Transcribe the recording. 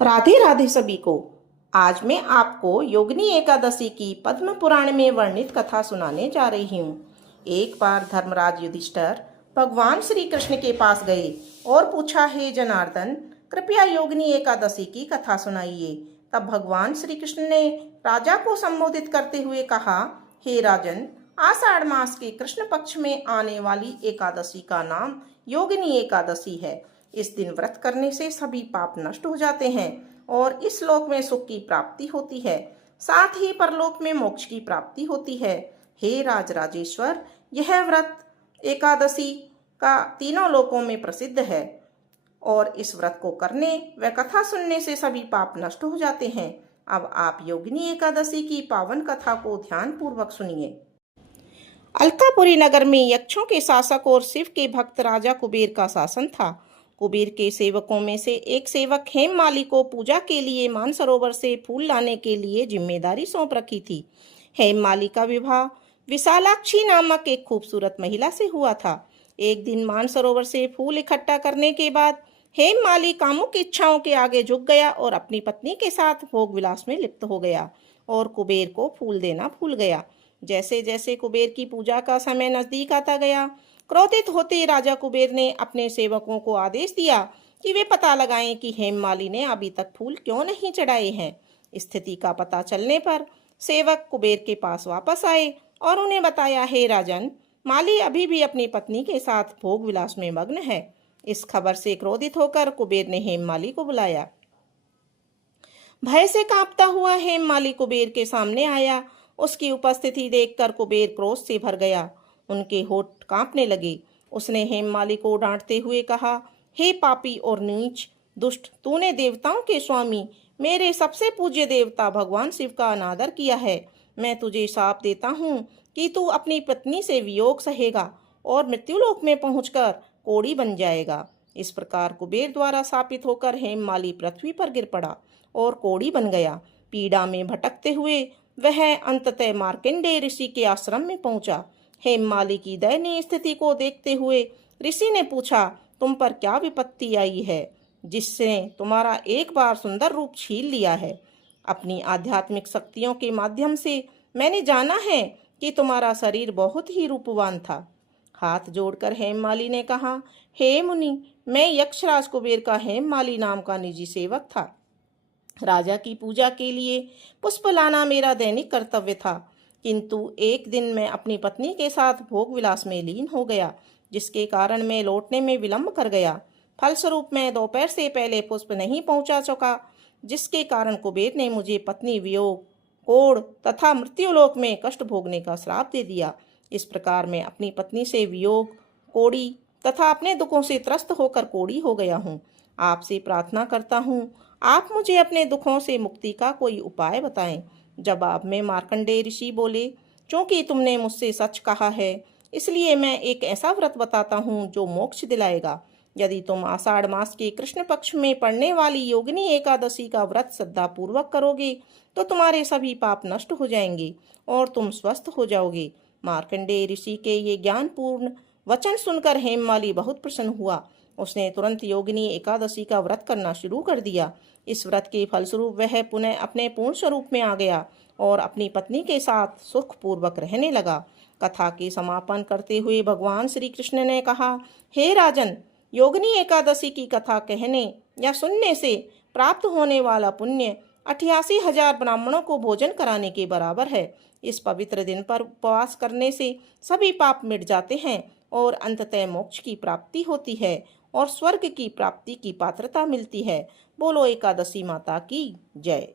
राधे राधे सभी को। आज मैं आपको योगिनी एकादशी की पद्म पुराण में वर्णित कथा सुनाने जा रही हूँ। एक बार धर्मराज युधिष्ठिर भगवान श्री कृष्ण के पास गए और पूछा, हे जनार्दन, कृपया योगिनी एकादशी की कथा सुनाइए। तब भगवान श्री कृष्ण ने राजा को संबोधित करते हुए कहा, हे राजन, आषाढ़ मास के कृष्ण पक्ष में आने वाली एकादशी का नाम योगिनी एकादशी है। इस दिन व्रत करने से सभी पाप नष्ट हो जाते हैं और इस लोक में सुख की प्राप्ति होती है, साथ ही परलोक में मोक्ष की प्राप्ति होती है। हे राजराजेश्वर, यह व्रत एकादशी का तीनों लोकों में प्रसिद्ध है और इस व्रत को करने व कथा सुनने से सभी पाप नष्ट हो जाते हैं। अब आप योगिनी एकादशी की पावन कथा को ध्यान पूर्वक सुनिए। अलकापुरी नगर में यक्षों के शासक और शिव के भक्त राजा कुबेर का शासन था। कुबेर के सेवकों में से एक सेवक हेममाली को पूजा के लिए मानसरोवर से फूल लाने के लिए जिम्मेदारी सौंप रखी थी। हेममाली का विवाह विशालाक्षी नामक एक खूबसूरत महिला से हुआ था। एक दिन मानसरोवर से फूल इकट्ठा करने के बाद हेममाली कामुक इच्छाओं के आगे झुक गया और अपनी पत्नी के साथ भोग विलास में लिप्त हो गया और कुबेर को फूल देना भूल गया। जैसे जैसे कुबेर की पूजा का समय नजदीक आता गया, क्रोधित होते राजा कुबेर ने अपने सेवकों को आदेश दिया कि वे पता लगाएं कि हेममाली ने अभी तक फूल क्यों नहीं चढ़ाए हैं। स्थिति का पता चलने पर सेवक कुबेर के पास वापस आए और उन्हें बताया, हे राजन, माली अभी भी अपनी पत्नी के साथ भोग विलास में मग्न है। इस खबर से क्रोधित होकर कुबेर ने हेममाली को बुलाया। भय से कांपता हुआ हेममाली कुबेर के सामने आया। उसकी उपस्थिति देखकर कुबेर क्रोध से भर गया। उनके होठ कांपने लगे। उसने हेममाली को डांटते हुए कहा, हे पापी और नीच दुष्ट, तूने देवताओं के स्वामी, मेरे सबसे पूज्य देवता भगवान शिव का अनादर किया है। मैं तुझे शाप देता हूँ कि तू अपनी पत्नी से वियोग सहेगा और मृत्युलोक में पहुंचकर कोड़ी बन जाएगा। इस प्रकार कुबेर द्वारा शापित होकर हेममाली पृथ्वी पर गिर पड़ा और कोड़ी बन गया। पीड़ा में भटकते हुए वह अंततः मार्कंडेय ऋषि के आश्रम में पहुंचा। हेममाली की दयनीय स्थिति को देखते हुए ऋषि ने पूछा, तुम पर क्या विपत्ति आई है जिसने तुम्हारा एक बार सुंदर रूप छीन लिया है? अपनी आध्यात्मिक शक्तियों के माध्यम से मैंने जाना है कि तुम्हारा शरीर बहुत ही रूपवान था। हाथ जोड़कर हेममाली ने कहा, हे मुनि, मैं यक्षराज कुबेर का हेममाली नाम का निजी सेवक था। राजा की पूजा के लिए पुष्प लाना मेरा दैनिक कर्तव्य था, किंतु एक दिन मैं अपनी पत्नी के साथ भोग विलास में लीन हो गया, जिसके कारण मैं लौटने में विलंब कर गया। फलस्वरूप मैं दोपहर से पहले पुष्प नहीं पहुंचा सका, जिसके कारण कुबेर ने मुझे पत्नी वियोग, कोढ़ तथा मृत्युलोक में कष्ट भोगने का श्राप दे दिया। इस प्रकार मैं अपनी पत्नी से वियोग, कोढ़ी तथा अपने दुखों से त्रस्त होकर कोढ़ी हो गया हूँ। आपसे प्रार्थना करता हूँ, आप मुझे अपने दुखों से मुक्ति का कोई उपाय बताएं। जवाब में मार्कंडेय ऋषि बोले, चूंकि तुमने मुझसे सच कहा है, इसलिए मैं एक ऐसा व्रत बताता हूँ जो मोक्ष दिलाएगा। यदि तुम आषाढ़ मास के कृष्ण पक्ष में पड़ने वाली योगिनी एकादशी का व्रत श्रद्धा पूर्वक करोगे तो तुम्हारे सभी पाप नष्ट हो जाएंगे और तुम स्वस्थ हो जाओगे। मार्कंडेय ऋषि के ये ज्ञानपूर्ण वचन सुनकर हेममाली बहुत प्रसन्न हुआ। उसने तुरंत योगिनी एकादशी का व्रत करना शुरू कर दिया। इस व्रत के फलस्वरूप वह पुनः अपने पूर्ण स्वरूप में आ गया और अपनी पत्नी के साथ सुखपूर्वक रहने लगा। कथा के समापन करते हुए भगवान श्री कृष्ण ने कहा, हे राजन, योगिनी एकादशी की कथा कहने या सुनने से प्राप्त होने वाला पुण्य 88,000 ब्राह्मणों को भोजन कराने के बराबर है। इस पवित्र दिन पर उपवास करने से सभी पाप मिट जाते हैं और अंततः मोक्ष की प्राप्ति होती है और स्वर्ग की प्राप्ति की पात्रता मिलती है। बोलो एकादशी माता की जय।